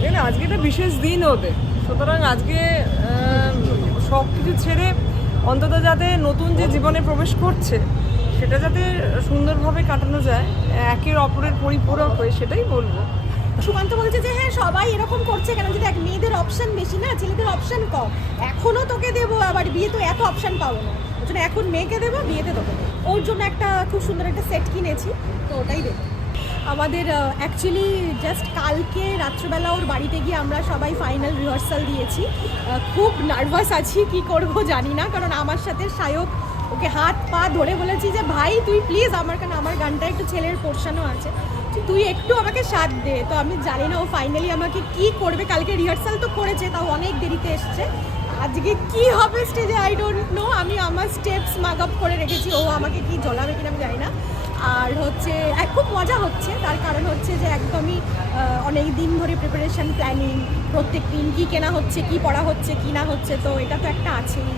দেখুন আজকে একটা বিশেষ দিন ওদের। সুতরাং আজকে সব কিছু ছেড়ে অন্তত যাতে নতুন যে জীবনে প্রবেশ করছে, সেটা যাতে সুন্দরভাবে কাটানো যায়, একের অপরের পরিপূরক হয়ে সেটাই বলব। সুকান্ত বলছে যে হ্যাঁ সবাই এরকম করছে কেন? যদি এক মেয়েদের অপশন বেশি না, ছেলেদের অপশন কম, এখনও তোকে দেবো, আবার বিয়ে তো এত অপশন পাবো না। জন্য এখন মেয়েকে দেবো, বিয়েতে দেবো। ওর জন্য একটা খুব সুন্দর একটা সেট কিনেছি, তো ওটাই দেবো। আমাদের অ্যাকচুয়ালি জাস্ট কালকে রাত্রেবেলা ওর বাড়িতে গিয়ে আমরা সবাই ফাইনাল রিহার্সাল দিয়েছি। খুব নার্ভাস আছি, কি করব জানি না, কারণ আমার সাথে সায়ক ওকে হাত পা ধরে বলেছি যে, ভাই, তুই প্লিজ আমার কারণ, আমার গানটা একটু ছেলের পোর্শনও আছে। তুই একটু আমাকে সাথ দে। তো আমি জানি না ও ফাইনালি আমাকে কি করবে, কালকে রিহার্সাল তো করেছে, তাও অনেক দেরিতে এসছে। আজকে কি হবে স্টেজে আই ডোন্ট নো আমি আমার স্টেপস মাগ আপ করে রেখেছি, ও আমাকে কি জ্বলাবে কিনা আমি জানি না। আর হচ্ছে খুব মজা হচ্ছে যে একদমই অনেক দিন ধরে প্রিপারেশান প্ল্যানিং প্রত্যেক দিন কী কেনা হচ্ছে, কি পড়া হচ্ছে, কি না হচ্ছে, তো এটা তো একটা আছে মজা তো হচ্ছে